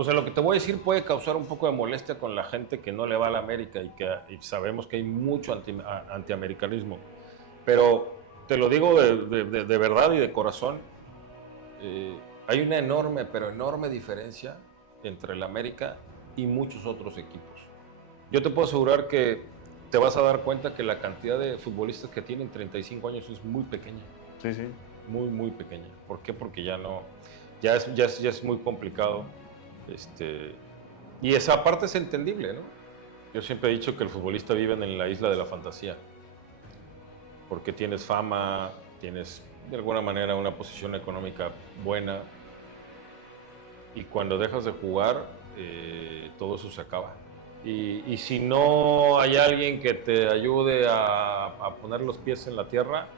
O sea, lo que te voy a decir puede causar un poco de molestia con la gente que no le va a la América y sabemos que hay mucho antiamericanismo. Pero te lo digo de verdad y de corazón, hay una enorme, pero enorme diferencia entre el América y muchos otros equipos. Yo te puedo asegurar que te vas a dar cuenta que la cantidad de futbolistas que tienen 35 años es muy pequeña. Sí, sí. Muy, muy pequeña. ¿Por qué? Porque ya no, ya es muy complicado. Y esa parte es entendible, ¿no? Yo siempre he dicho que el futbolista vive en la isla de la fantasía, porque tienes fama, tienes de alguna manera una posición económica buena, y cuando dejas de jugar, todo eso se acaba. Y si no hay alguien que te ayude a poner los pies en la tierra,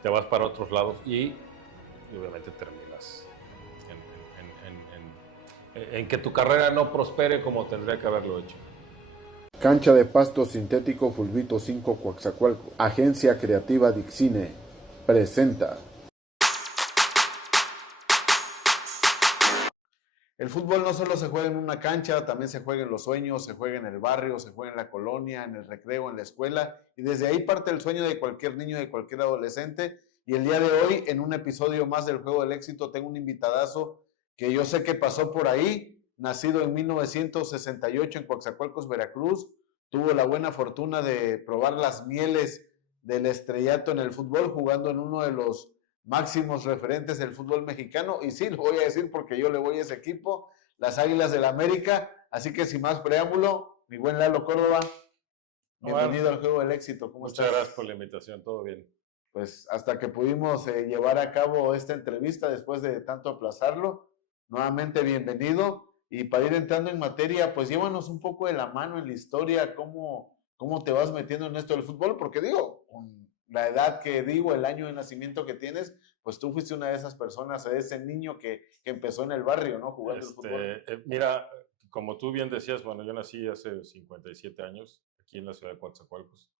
te vas para otros lados y obviamente terminas en que tu carrera no prospere como tendría que haberlo hecho. Cancha de pasto sintético Fulvito 5 Coatzacoalcos. Agencia Creativa Dixine presenta. El fútbol no solo se juega en una cancha, también se juega en los sueños, se juega en el barrio, se juega en la colonia, en el recreo, en la escuela, y desde ahí parte el sueño de cualquier niño, de cualquier adolescente. Y el día de hoy, en un episodio más del Juego del Éxito, tengo un invitadazo que yo sé que pasó por ahí, nacido en 1968 en Coatzacoalcos, Veracruz, tuvo la buena fortuna de probar las mieles del estrellato en el fútbol, jugando en uno de los máximos referentes del fútbol mexicano, y sí, lo voy a decir porque yo le voy a ese equipo, las Águilas del América. Así que sin más preámbulo, mi buen Lalo Córdoba, bienvenido al Juego del Éxito. ¿Cómo Muchas estás? gracias por la invitación, todo bien. Pues hasta que pudimos llevar a cabo esta entrevista después de tanto aplazarlo, nuevamente bienvenido. Y para ir entrando en materia, pues llévanos un poco de la mano en la historia, cómo te vas metiendo en esto del fútbol, porque digo, con la edad que digo, el año de nacimiento que tienes, pues tú fuiste una de esas personas, ese niño que empezó en el barrio, ¿no? Jugando el fútbol. Mira, como tú bien decías, bueno, yo nací hace 57 años aquí en la ciudad de Coatzacoalcos.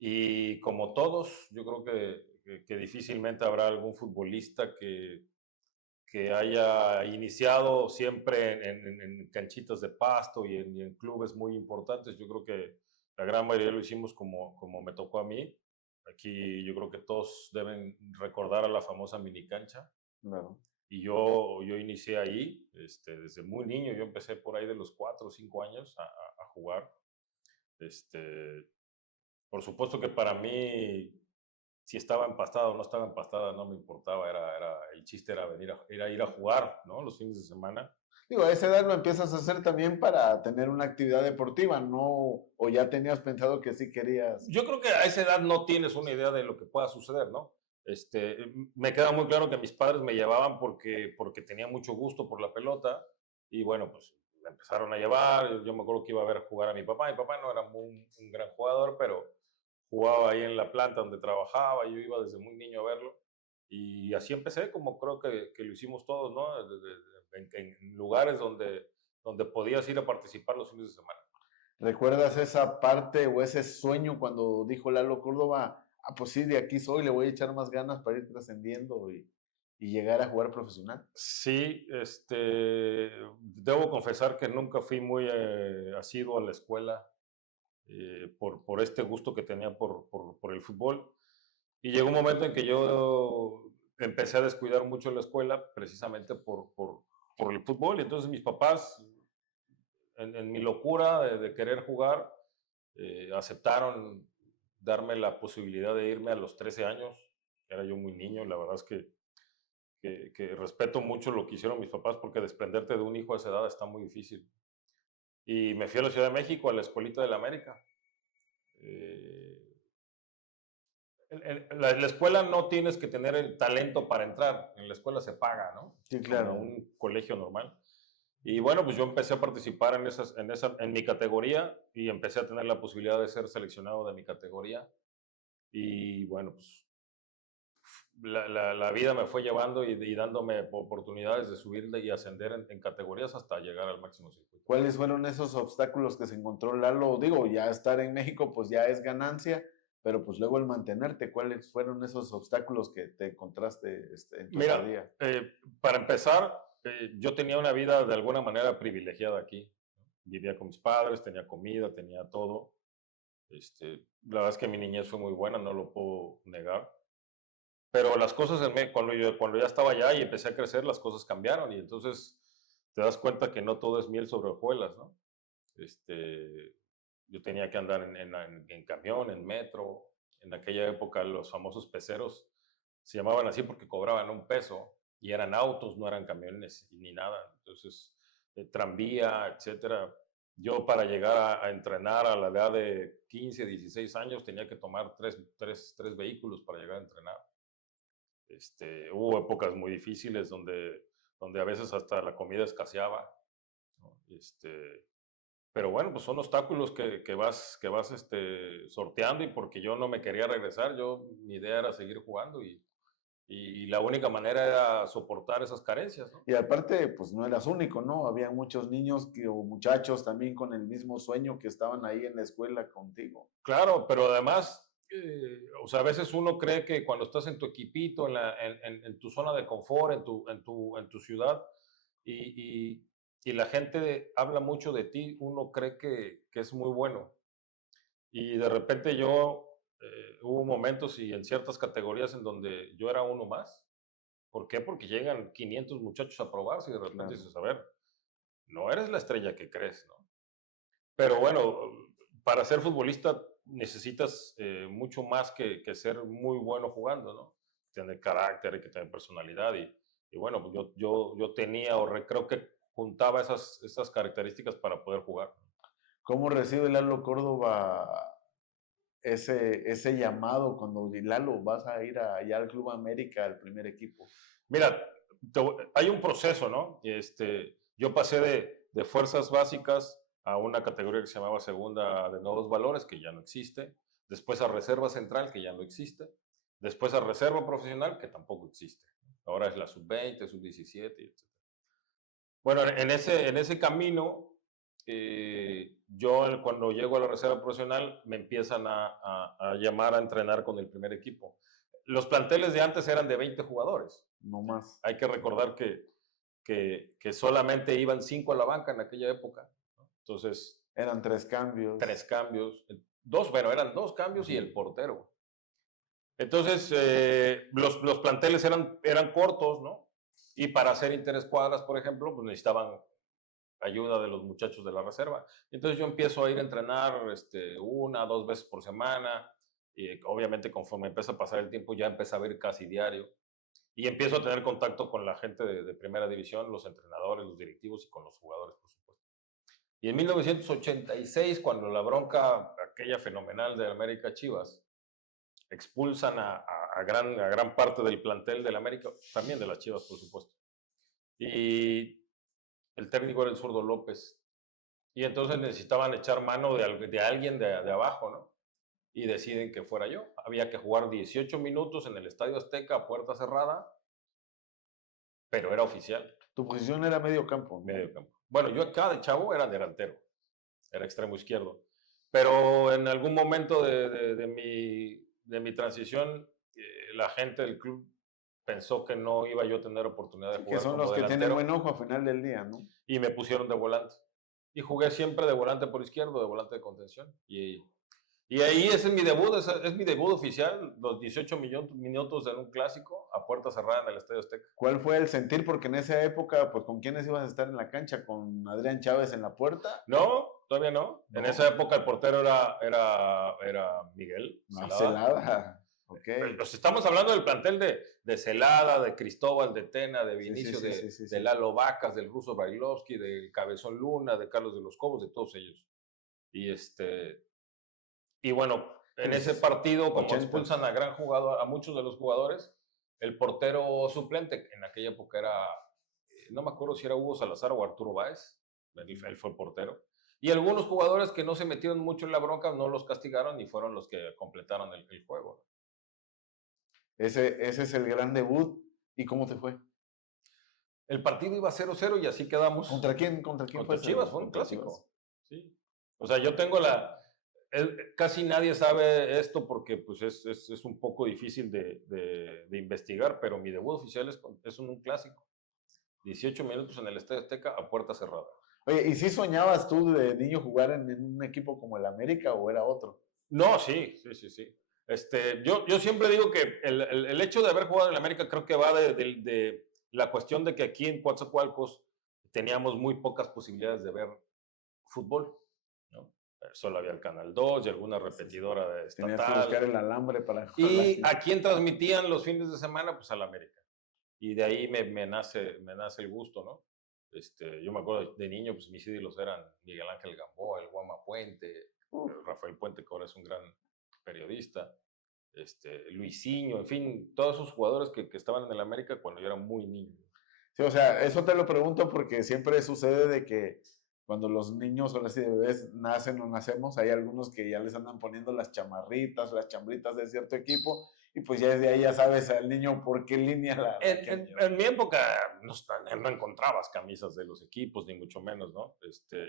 Y como todos, yo creo que difícilmente habrá algún futbolista que haya iniciado siempre en canchitas de pasto y en clubes muy importantes. Yo creo que la gran mayoría lo hicimos como me tocó a mí. Aquí yo creo que todos deben recordar a la famosa mini cancha. Claro. Y yo inicié ahí, desde muy niño. Yo empecé por ahí de los 4 o 5 años a jugar. Por supuesto que para mí, si estaba empastada o no estaba empastada, no me importaba. El chiste era ir a jugar, ¿no? Los fines de semana. Digo, a esa edad lo empiezas a hacer también para tener una actividad deportiva, ¿no? O ya tenías pensado que sí querías. Yo creo que a esa edad no tienes una idea de lo que pueda suceder, ¿no? Me queda muy claro que mis padres me llevaban porque tenía mucho gusto por la pelota, y bueno, pues me empezaron a llevar. Yo me acuerdo que iba a ver jugar a mi papá. Mi papá no era un gran jugador, pero jugaba ahí en la planta donde trabajaba. Yo iba desde muy niño a verlo, y así empecé, como creo que lo hicimos todos, ¿no? En lugares donde podías ir a participar los fines de semana. ¿Recuerdas esa parte o ese sueño cuando dijo Lalo Córdoba, pues sí, de aquí soy, le voy a echar más ganas para ir trascendiendo y llegar a jugar profesional? Sí, debo confesar que nunca fui muy asiduo a la escuela, por este gusto que tenía por el fútbol. Y llegó un momento en que yo empecé a descuidar mucho la escuela precisamente por el fútbol. Y entonces mis papás, en mi locura de querer jugar, aceptaron darme la posibilidad de irme a los 13 años. Era yo muy niño. La verdad es que respeto mucho lo que hicieron mis papás, porque desprenderte de un hijo a esa edad está muy difícil. Y me fui a la Ciudad de México, a la Escuelita del América. En la escuela no tienes que tener el talento para entrar. En la escuela se paga, ¿no? Sí, claro. Como un colegio normal. Y bueno, pues yo empecé a participar en mi categoría, y empecé a tener la posibilidad de ser seleccionado de mi categoría. Y bueno, pues la vida me fue llevando y dándome oportunidades de subir y ascender en categorías hasta llegar al máximo circuito. ¿Cuáles fueron esos obstáculos que se encontró Lalo? Digo, ya estar en México pues ya es ganancia, pero pues luego el mantenerte, ¿cuáles fueron esos obstáculos que te encontraste en tu estadía? Para empezar, yo tenía una vida de alguna manera privilegiada aquí. Vivía con mis padres, tenía comida, tenía todo. La verdad es que mi niñez fue muy buena, no lo puedo negar. Pero las cosas, cuando ya estaba allá y empecé a crecer, las cosas cambiaron y entonces te das cuenta que no todo es miel sobre hojuelas, ¿no? Yo tenía que andar en camión, en metro. En aquella época los famosos peceros se llamaban así porque cobraban $1 y eran autos, no eran camiones ni nada. Entonces, tranvía, etcétera. Yo para llegar a entrenar a la edad de 15, 16 años tenía que tomar tres vehículos para llegar a entrenar. Hubo épocas muy difíciles donde a veces hasta la comida escaseaba, ¿no? Pero bueno, pues son obstáculos que vas sorteando, y porque yo no me quería regresar, mi idea era seguir jugando y la única manera era soportar esas carencias, ¿no? Y aparte, pues no eras único, ¿no? Había muchos niños o muchachos también con el mismo sueño que estaban ahí en la escuela contigo. Claro, pero además, o sea, a veces uno cree que cuando estás en tu equipito, en tu zona de confort, en tu ciudad, y, y la gente habla mucho de ti, uno cree que es muy bueno. Y de repente hubo momentos y en ciertas categorías en donde yo era uno más. ¿Por qué? Porque llegan 500 muchachos a probarse y de repente Claro. dices, a ver, no eres la estrella que crees, ¿no? Pero bueno, para ser futbolista necesitas mucho más que ser muy bueno jugando, ¿no? Tener carácter, hay que tener personalidad y bueno, pues yo tenía creo que juntaba esas características para poder jugar. ¿Cómo recibe Lalo Córdoba ese llamado cuando Lalo vas a ir allá al Club América, al primer equipo? Mira, hay un proceso, ¿no? Yo pasé de fuerzas básicas a una categoría que se llamaba segunda de nuevos valores, que ya no existe. Después a reserva central, que ya no existe. Después a reserva profesional, que tampoco existe. Ahora es la sub-20, sub-17, etc. Bueno, en ese camino, yo cuando llego a la reserva profesional me empiezan a llamar a entrenar con el primer equipo. Los planteles de antes eran de 20 jugadores. No más. Hay que recordar que solamente iban 5 a la banca en aquella época, ¿no? Entonces, eran 3 cambios. 3 cambios. Eran 2 cambios y el portero. Entonces, los planteles eran cortos, ¿no? Y para hacer interescuadras, por ejemplo, pues necesitaban ayuda de los muchachos de la reserva. Entonces yo empiezo a ir a entrenar 1, 2 veces por semana. Y obviamente conforme empieza a pasar el tiempo ya empecé a ver casi diario. Y empiezo a tener contacto con la gente de primera división, los entrenadores, los directivos y con los jugadores, por supuesto. Y en 1986, cuando la bronca, aquella fenomenal de América Chivas, expulsan a gran parte del plantel del América, también de las Chivas, por supuesto. Y el técnico era el Zurdo López. Y entonces necesitaban echar mano de alguien de abajo, ¿no? Y deciden que fuera yo. Había que jugar 18 minutos en el Estadio Azteca a puerta cerrada, pero era oficial. Tu posición era medio campo. Medio campo. Bueno, yo acá de chavo era delantero, era extremo izquierdo. Pero en algún momento de mi transición, la gente del club pensó que no iba yo a tener oportunidad de jugar. Que son los que tienen buen ojo a final del día, ¿no? Y me pusieron de volante. Y jugué siempre de volante por izquierdo, de volante de contención. Y ahí ese es mi debut, es mi debut oficial, los 18 minutos en un clásico a puerta cerrada en el Estadio Azteca. ¿Cuál fue el sentir? Porque en esa época, pues, ¿con quiénes ibas a estar en la cancha? ¿Con Adrián Chávez en la puerta? No, todavía no. En esa época el portero era Miguel Celada. Okay. Pues estamos hablando del plantel de Celada, de Cristóbal, de Tena, de Vinicio, de Lalo Vacas, del Ruso Brailovsky, del Cabezón Luna, de Carlos de los Cobos, de todos ellos. Y bueno, en ese partido, como expulsan a muchos de los jugadores, el portero suplente, en aquella época era, no me acuerdo si era Hugo Salazar o Arturo Báez, él fue el portero. Y algunos jugadores que no se metieron mucho en la bronca no los castigaron y fueron los que completaron el juego. Ese es el gran debut. ¿Y cómo te fue? El partido iba 0-0 y así quedamos. ¿Contra quién fue? Contra Chivas, fue un clásico. Sí. O sea, yo tengo casi nadie sabe esto porque pues es un poco difícil de investigar, pero mi debut oficial es un clásico. 18 minutos en el Estadio Azteca a puerta cerrada. Oye, ¿y si soñabas tú de niño jugar en un equipo como el América o era otro? No, sí. Yo siempre digo que el hecho de haber jugado en el América creo que va de la cuestión de que aquí en Coatzacoalcos teníamos muy pocas posibilidades de ver fútbol, ¿no? Solo había el Canal 2 y alguna repetidora Tenías que buscar estatal. el alambre para Y a quién transmitían los fines de semana, pues al América. Y de ahí me nace el gusto, ¿no? Yo me acuerdo de niño, pues mis ídolos eran Miguel Ángel Gamboa, el Guama Puente, Rafael Puente, que ahora es un gran periodista, Luisinho, en fin, todos esos jugadores que estaban en el América cuando yo era muy niño. Sí, o sea, eso te lo pregunto porque siempre sucede de que cuando los niños o las bebés nacen o nacemos, hay algunos que ya les andan poniendo las chamarritas, las chambritas de cierto equipo, y pues ya desde ahí ya sabes al niño por qué línea En mi época no encontrabas camisas de los equipos, ni mucho menos, ¿no?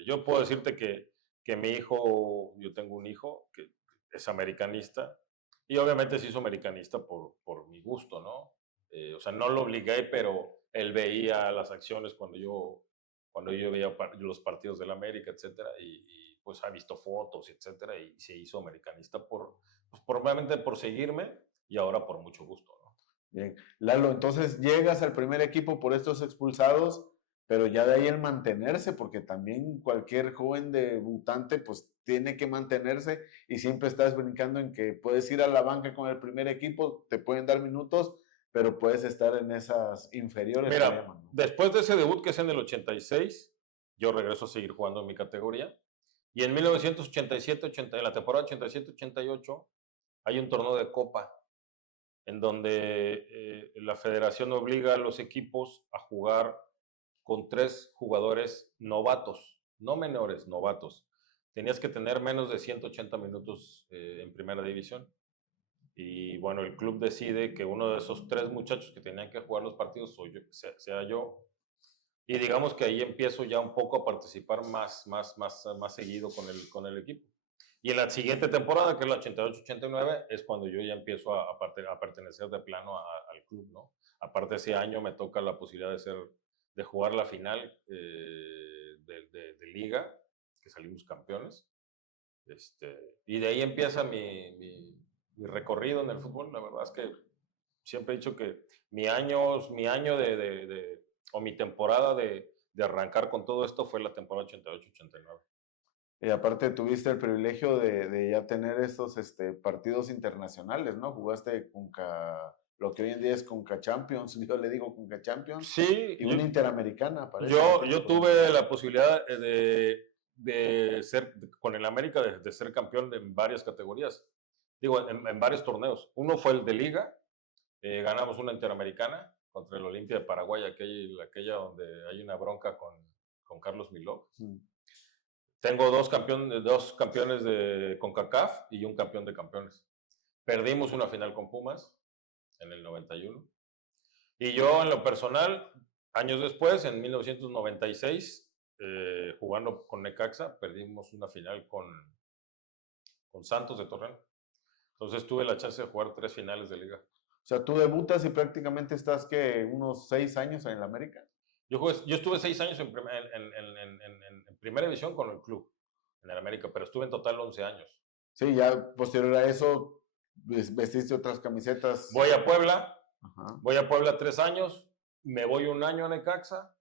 Yo puedo decirte que mi hijo, yo tengo un hijo que es americanista, y obviamente se hizo americanista por mi gusto, ¿no? O sea, no lo obligué, pero él veía las acciones cuando yo veía los partidos del América, etcétera, y pues ha visto fotos, etcétera, y se hizo americanista pues probablemente por seguirme y ahora por mucho gusto, ¿no? Bien. Lalo, entonces llegas al primer equipo por estos expulsados, pero ya de ahí el mantenerse, porque también cualquier joven debutante pues tiene que mantenerse y siempre estás brincando en que puedes ir a la banca con el primer equipo, te pueden dar minutos, pero puedes estar en esas inferiores. Mira, después de ese debut que es en el 86, yo regreso a seguir jugando en mi categoría. Y en 1987, en la temporada 87-88, hay un torneo de Copa en donde la federación obliga a los equipos a jugar con 3 jugadores novatos, no menores, novatos. Tenías que tener menos de 180 minutos en primera división. Y bueno, el club decide que uno de esos 3 muchachos que tenían que jugar los partidos sea yo. Y digamos que ahí empiezo ya un poco a participar más seguido con el equipo. Y en la siguiente temporada, que es la 88-89, es cuando yo ya empiezo a pertenecer de plano al club, ¿no? Aparte, ese año me toca la posibilidad de jugar la final de liga, que salimos campeones. Y de ahí empieza mi recorrido en el fútbol. La verdad es que siempre he dicho que mi año o mi temporada de arrancar con todo esto fue la temporada 88-89. Y aparte tuviste el privilegio de ya tener estos partidos internacionales, ¿no? Jugaste lo que hoy en día es Conca Champions, yo le digo Conca Champions, Sí, y una Interamericana, parece. Yo tuve la posibilidad de ser, con el América, de ser campeón en varias categorías. Digo, en varios torneos. Uno fue el de Liga, ganamos una Interamericana contra el Olimpia de Paraguay, aquella donde hay una bronca con Carlos Miló. Tengo dos campeones de CONCACAF y un campeón de campeones. Perdimos una final con Pumas en el 91. Y yo, en lo personal, años después, en 1996, jugando con Necaxa, perdimos una final con Santos de Torreón. Entonces tuve la chance de jugar 3 finales de liga. O sea, tú debutas y prácticamente estás, ¿qué? ¿Unos 6 años en el América? Yo estuve 6 años en primera división con el club, en el América, pero estuve en total 11 años. Sí, ya posterior a eso, vestiste otras camisetas. Voy a Puebla. Ajá. Voy a Puebla 3 años, me voy 1 año a Necaxa,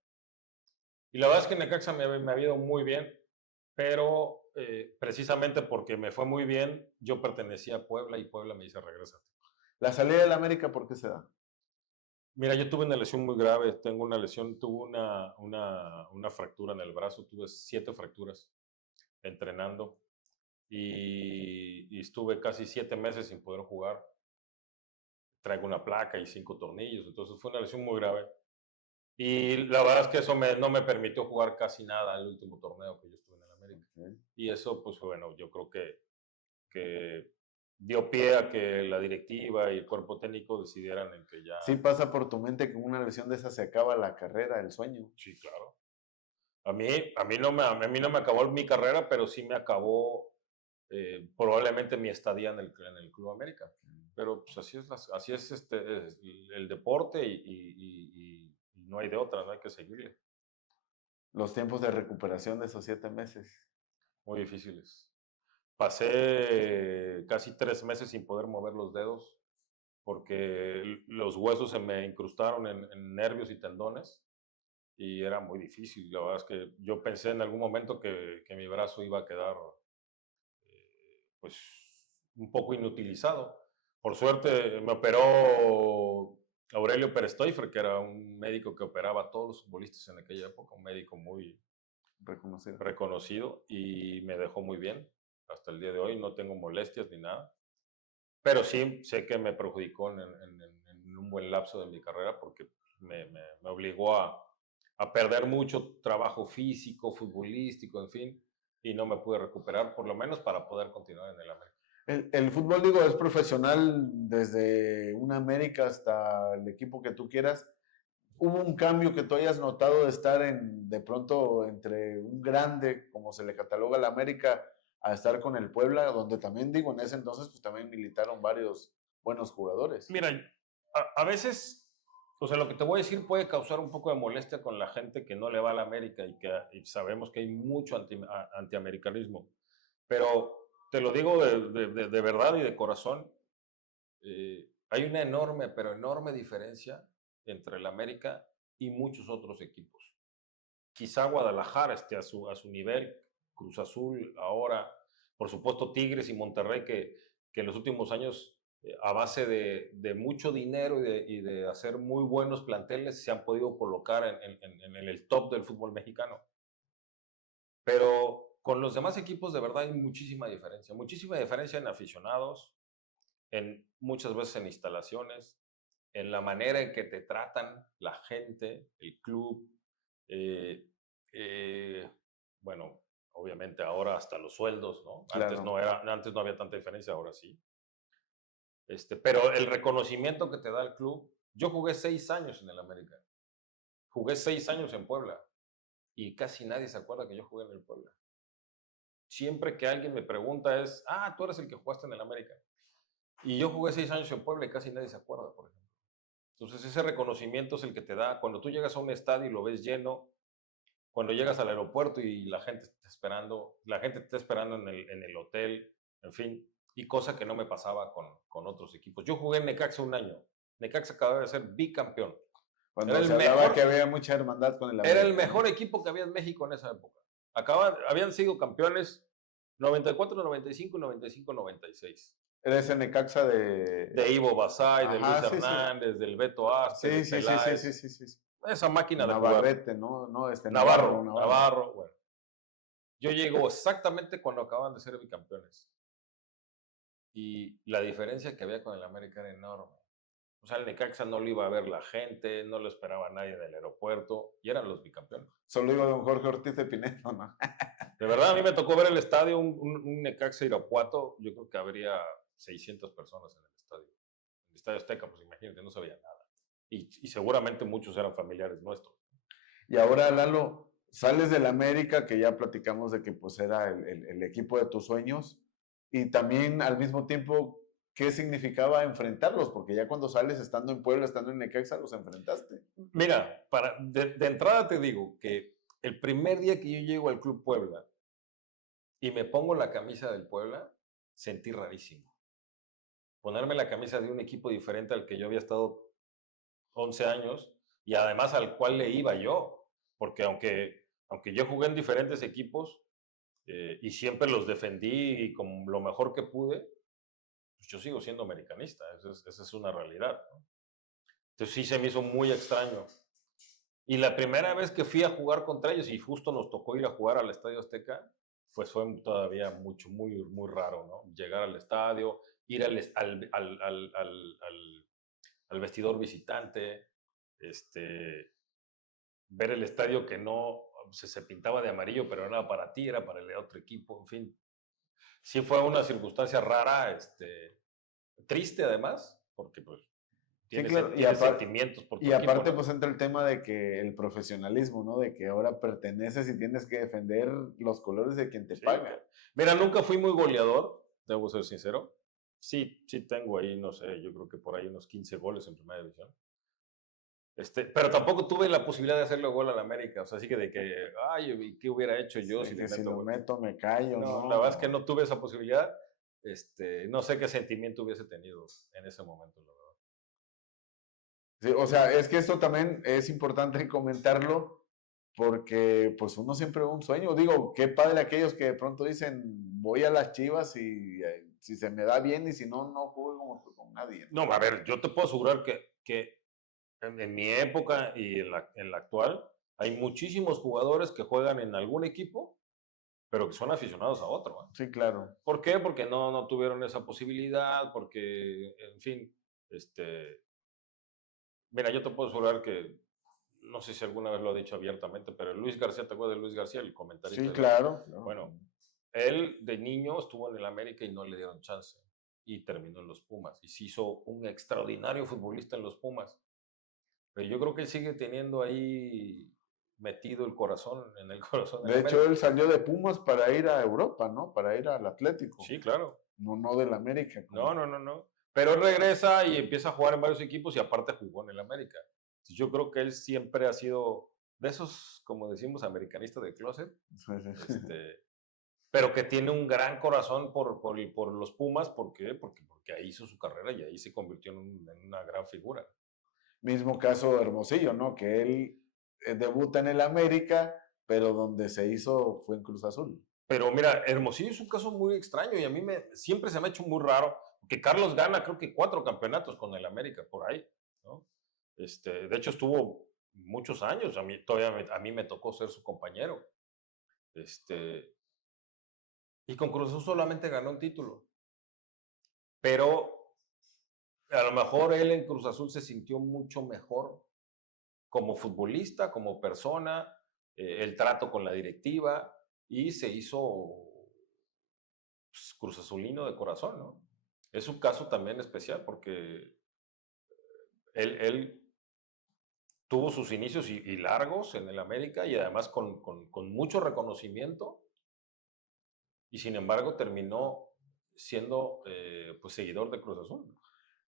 y la verdad es que Necaxa me ha ido muy bien, pero precisamente porque me fue muy bien, yo pertenecía a Puebla y Puebla me dice, regrésate. ¿La salida del América por qué se da? Mira, yo tuve una lesión muy grave, tengo una lesión, tuve una fractura en el brazo, tuve 7 fracturas entrenando y estuve casi 7 meses sin poder jugar. Traigo una placa y 5 tornillos, entonces fue una lesión muy grave. Y la verdad es que eso no me permitió jugar casi nada el último torneo que yo estuve en el América. Okay. Y eso, pues bueno, yo creo que dio pie a que la directiva y el cuerpo técnico decidieran en que ya... Sí pasa por tu mente que con una lesión de esa se acaba la carrera, el sueño. Sí, claro. A mí no me acabó mi carrera, pero sí me acabó probablemente mi estadía en el Club América. Pero pues así es el deporte y no hay de otra, no hay que seguirle. Los tiempos de recuperación de esos 7 meses. Muy difíciles. Pasé casi 3 meses sin poder mover los dedos porque los huesos se me incrustaron en nervios y tendones y era muy difícil. La verdad es que yo pensé en algún momento que mi brazo iba a quedar pues un poco inutilizado. Por suerte me operó Aurelio Perestoifer, que era un médico que operaba a todos los futbolistas en aquella época, un médico muy reconocido y me dejó muy bien. Hasta el día de hoy no tengo molestias ni nada, pero sí sé que me perjudicó en un buen lapso de mi carrera porque me obligó a perder mucho trabajo físico, futbolístico, en fin, y no me pude recuperar, por lo menos para poder continuar en el América. El fútbol, digo, es profesional desde una América hasta el equipo que tú quieras. ¿Hubo un cambio que tú hayas notado de estar de pronto entre un grande, como se le cataloga a la América, a estar con el Puebla, donde también, digo, en ese entonces, pues también militaron varios buenos jugadores? Mira, a veces, o sea, lo que te voy a decir puede causar un poco de molestia con la gente que no le va a la América y sabemos que hay mucho antiamericanismo, pero te lo digo de verdad y de corazón, hay una enorme, pero enorme diferencia entre el América y muchos otros equipos. Quizá Guadalajara esté a su nivel, Cruz Azul ahora, por supuesto Tigres y Monterrey que en los últimos años a base de mucho dinero y de hacer muy buenos planteles se han podido colocar en el top del fútbol mexicano. Pero con los demás equipos de verdad hay muchísima diferencia en aficionados, muchas veces en instalaciones, en la manera en que te tratan la gente, el club. Bueno, obviamente ahora hasta los sueldos, ¿no? Claro. Antes no había tanta diferencia, ahora sí. Pero el reconocimiento que te da el club, yo jugué 6 años en el América, jugué 6 años en Puebla y casi nadie se acuerda que yo jugué en el Puebla. Siempre que alguien me pregunta es, tú eres el que jugaste en el América. Y yo jugué 6 años en Puebla y casi nadie se acuerda, por ejemplo. Entonces ese reconocimiento es el que te da, cuando tú llegas a un estadio y lo ves lleno, cuando llegas al aeropuerto y la gente te está esperando en el hotel, en fin, y cosa que no me pasaba con otros equipos. Yo jugué en Necaxa un año. Necaxa acababa de ser bicampeón. Cuando se hablaba que había mucha hermandad con el América. Era el mejor equipo que había en México en esa época. Habían sido campeones 94, 95, 95, 96. Era ese Necaxa de Ivo Basay, de Luis Hernández, del Beto Arce, de Peláez. Sí. Esa máquina de Navarrete, jugar. ¿no? Navarro, bueno. Yo llego exactamente cuando acaban de ser bicampeones. Y la diferencia que había con el América era enorme. O sea, el Necaxa no lo iba a ver la gente, no lo esperaba nadie en el aeropuerto, y eran los bicampeones. Solo iba don Jorge Ortiz de Pinedo, ¿no? De verdad, a mí me tocó ver el estadio, un Necaxa Irapuato, yo creo que habría 600 personas en el estadio. En el Estadio Azteca, pues imagínate, no se veía nada. Y seguramente muchos eran familiares nuestros. Y ahora, Lalo, sales del América, que ya platicamos de que pues era el equipo de tus sueños, y también al mismo tiempo, ¿qué significaba enfrentarlos? Porque ya cuando sales, estando en Puebla, estando en Necaxa, los enfrentaste. Mira, de entrada te digo que el primer día que yo llego al Club Puebla y me pongo la camisa del Puebla, sentí rarísimo. Ponerme la camisa de un equipo diferente al que yo había estado 11 años y además al cual le iba yo, porque aunque yo jugué en diferentes equipos y siempre los defendí con lo mejor que pude, pues yo sigo siendo americanista, esa es una realidad, ¿no? Entonces sí se me hizo muy extraño. Y la primera vez que fui a jugar contra ellos, y justo nos tocó ir a jugar al Estadio Azteca, pues fue todavía muy raro, ¿no? Llegar al estadio, ir al vestidor visitante, ver el estadio que no se pintaba de amarillo, pero no era para ti, era para el otro equipo, en fin. Sí fue una circunstancia rara, triste además, porque pues tienes sentimientos por tu equipo. Y aparte, ¿no? Pues entra el tema de que el profesionalismo, ¿no? De que ahora perteneces y tienes que defender los colores de quien te paga. Mira, nunca fui muy goleador, debo ser sincero. Sí tengo ahí, no sé, yo creo que por ahí unos 15 goles en primera división. Pero tampoco tuve la posibilidad de hacerle gol a la América. O sea, así que de que, ay, ¿y qué hubiera hecho yo Sí, si que le si meto lo gol? meto me callo, No, ¿no? la verdad es que no tuve esa posibilidad. No sé qué sentimiento hubiese tenido en ese momento, la verdad. Sí, o sea, es que esto también es importante comentarlo porque pues uno siempre ve un sueño. Digo, qué padre aquellos que de pronto dicen, voy a las Chivas y si se me da bien y si no, no juego con nadie, ¿no? No, a ver, yo te puedo asegurar que en mi época y en la actual, hay muchísimos jugadores que juegan en algún equipo, pero que son aficionados a otro. ¿Eh? Sí, claro. ¿Por qué? Porque no tuvieron esa posibilidad, porque, en fin, mira, yo te puedo asegurar que, no sé si alguna vez lo he dicho abiertamente, pero Luis García, ¿te acuerdas de Luis García, el comentarista Sí, de la... claro. Bueno, él de niño estuvo en el América y no le dieron chance y terminó en los Pumas y se hizo un extraordinario futbolista en los Pumas. Pero yo creo que él sigue teniendo ahí metido el corazón, en el corazón del De hecho, América. él salió de Pumas para ir a Europa, ¿no? Para ir al Atlético. Sí, claro. No del América. No. Pero él regresa y empieza a jugar en varios equipos y aparte jugó en el América. Entonces, yo creo que él siempre ha sido de esos, como decimos, americanistas de closet, Sí, sí. pero que tiene un gran corazón por los Pumas. ¿Por qué? Porque ahí hizo su carrera y ahí se convirtió en una gran figura. Mismo caso de Hermosillo, ¿no? Que él debuta en el América, pero donde se hizo fue en Cruz Azul. Pero mira, Hermosillo es un caso muy extraño y a mí siempre se me ha hecho muy raro que Carlos gana creo que 4 campeonatos con el América por ahí, ¿no? De hecho estuvo muchos años, a mí me tocó ser su compañero. Y con Cruz Azul solamente ganó un título. Pero a lo mejor él en Cruz Azul se sintió mucho mejor como futbolista, como persona, el trato con la directiva y se hizo pues, Cruz Azulino de corazón, ¿no? Es un caso también especial porque él tuvo sus inicios y largos en el América y además con mucho reconocimiento y sin embargo terminó siendo pues seguidor de Cruz Azul.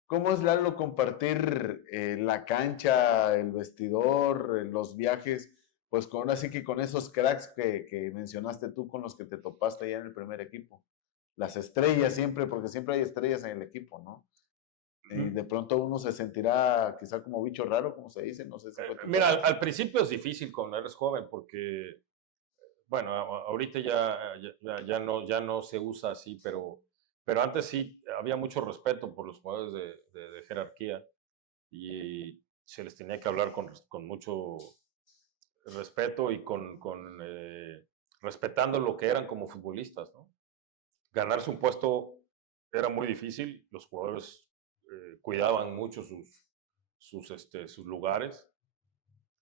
¿Cómo es, Lalo, compartir la cancha, el vestidor, los viajes, pues con ahora sí que con esos cracks que mencionaste tú, con los que te topaste allá en el primer equipo? Las estrellas siempre, porque siempre hay estrellas en el equipo, ¿no? Y de pronto uno se sentirá quizá como bicho raro, como se dice, no sé si fue tu Mira, caso. al principio es difícil cuando eres joven porque, bueno, ahorita ya no se usa así, pero antes sí había mucho respeto por los jugadores de jerarquía y se les tenía que hablar con mucho respeto y respetando lo que eran como futbolistas, ¿no? Ganarse un puesto era muy difícil, los jugadores cuidaban mucho sus lugares,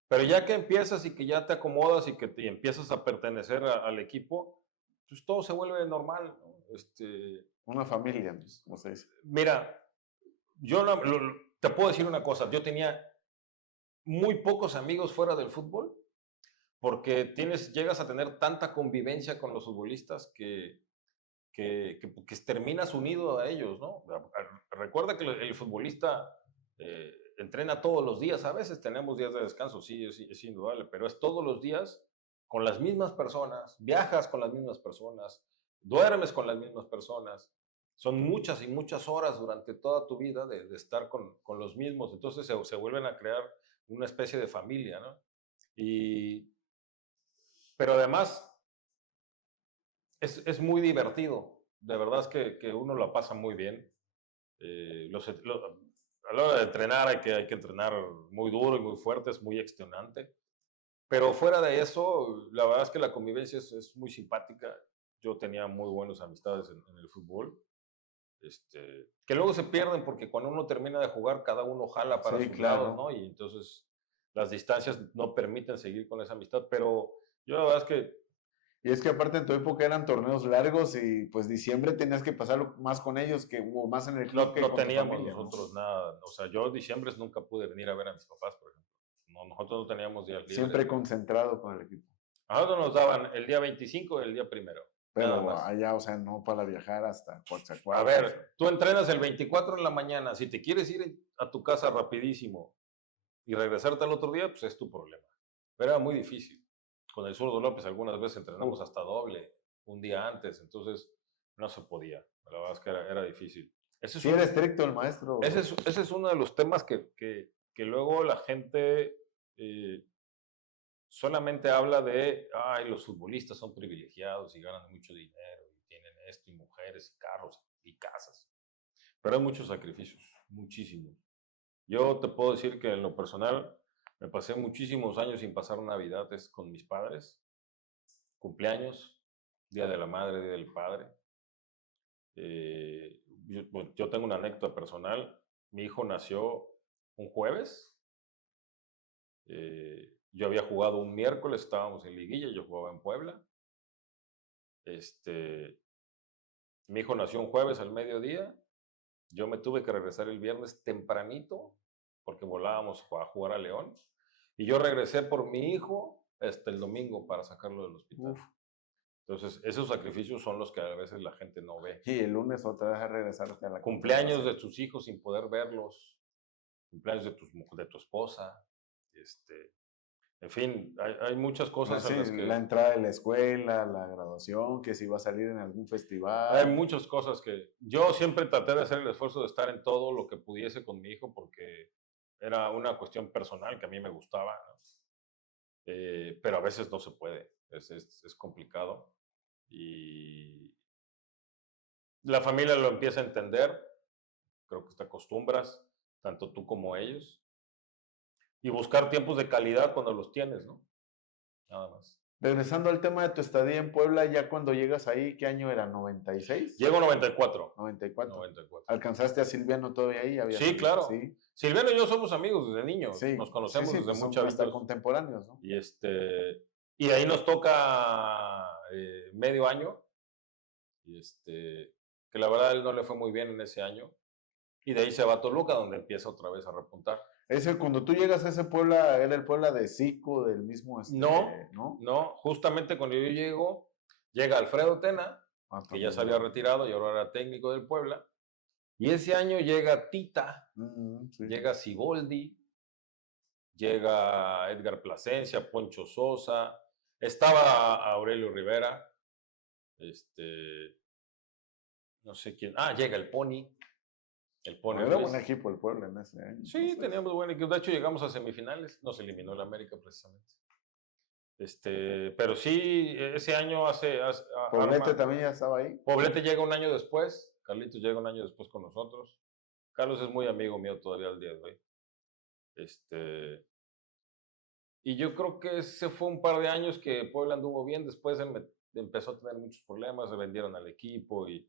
pero ya que empiezas y que ya te acomodas y empiezas a pertenecer al equipo, pues todo se vuelve normal, ¿no? Una familia, como se dice. Mira, yo te puedo decir una cosa, yo tenía muy pocos amigos fuera del fútbol, porque llegas a tener tanta convivencia con los futbolistas que terminas unido a ellos, ¿no? Recuerda que el futbolista entrena todos los días, a veces tenemos días de descanso, sí, es indudable, pero es todos los días con las mismas personas, viajas con las mismas personas, duermes con las mismas personas, son muchas y muchas horas durante toda tu vida de estar con los mismos, entonces se vuelven a crear una especie de familia, ¿no? Pero además es muy divertido. De verdad es que uno la pasa muy bien. A la hora de entrenar hay que entrenar muy duro y muy fuerte, es muy extenuante. Pero fuera de eso, la verdad es que la convivencia es muy simpática. Yo tenía muy buenas amistades en el fútbol. Que luego se pierden porque cuando uno termina de jugar, cada uno jala para Sí, sus lados, claro. ¿no? Y entonces las distancias no permiten seguir con esa amistad. Pero yo la verdad es que Y es que aparte en tu época eran torneos largos y pues diciembre tenías que pasarlo más con ellos que hubo más en el club que no con tu teníamos familia, ¿no? nosotros nada. O sea, yo en diciembre nunca pude venir a ver a mis papás, por ejemplo. No, nosotros no teníamos días libres. Siempre concentrado con el equipo. A nosotros nos daban el día 25 y el día primero. Nada Pero más. allá, o sea, no para viajar hasta Coatzacoalcos. A ver, tú entrenas el 24 en la mañana. Si te quieres ir a tu casa rapidísimo y regresarte al otro día, pues es tu problema. Pero era muy difícil. Con el Zurdo López algunas veces entrenamos hasta doble, un día antes, entonces no se podía. La verdad es que era difícil. Ese es Sí, era estricto el maestro. ese es uno de los temas que luego la gente solamente habla de, ay, los futbolistas son privilegiados y ganan mucho dinero y tienen esto y mujeres y carros y casas. Pero hay muchos sacrificios, muchísimos. Yo te puedo decir que en lo personal me pasé muchísimos años sin pasar navidades con mis padres, cumpleaños, Día de la Madre, Día del Padre. Yo tengo una anécdota personal. Mi hijo nació un jueves. Yo había jugado un miércoles, estábamos en liguilla, yo jugaba en Puebla. Mi hijo nació un jueves al mediodía. Yo me tuve que regresar el viernes tempranito porque volábamos a jugar a León. Y yo regresé por mi hijo hasta el domingo para sacarlo del hospital. Uf. Entonces, esos sacrificios son los que a veces la gente no ve. Y el lunes otra vez a regresarte a la cumpleaños de tus hijos sin poder verlos, cumpleaños de tu esposa, en fin, hay muchas cosas. Sí, las que... La entrada de la escuela, la graduación, que si va a salir en algún festival. Hay muchas cosas que yo siempre traté de hacer el esfuerzo de estar en todo lo que pudiese con mi hijo porque era una cuestión personal que a mí me gustaba, ¿no? Pero a veces no se puede, es complicado. Y la familia lo empieza a entender, creo que te acostumbras, tanto tú como ellos, y buscar tiempos de calidad cuando los tienes, ¿no? Nada más. Regresando al tema de tu estadía en Puebla, ya cuando llegas ahí, ¿qué año era? ¿96? Llego 94. 94. ¿Alcanzaste a Silviano todavía ahí? Sí, salido? Claro. ¿Sí? Silviano y yo somos amigos desde niños, sí. Nos conocemos desde muchas veces. Hasta contemporáneos, ¿no? Y ahí nos toca medio año, que la verdad a él no le fue muy bien en ese año, y de ahí se va a Toluca, donde empieza otra vez a repuntar. Cuando tú llegas a ese Puebla, ¿era el Puebla de Zico, del mismo? No, justamente cuando yo llego, llega Alfredo Tena, que ya se había retirado y ahora era técnico del Puebla, y ese año llega Tita, llega Siboldi, llega Edgar Plasencia, Poncho Sosa, estaba Aurelio Rivera, no sé quién, llega el Pony. Era buen equipo el Puebla en ese año. Sí, entonces teníamos buen equipo. De hecho, llegamos a semifinales. Nos eliminó el América precisamente. Pero sí, ese año Poblete también ya estaba ahí. Poblete llega un año después. Carlitos llega un año después con nosotros. Carlos es muy amigo mío todavía al día de hoy. Y yo creo que ese fue un par de años que Puebla anduvo bien. Después empezó a tener muchos problemas. Se vendieron al equipo y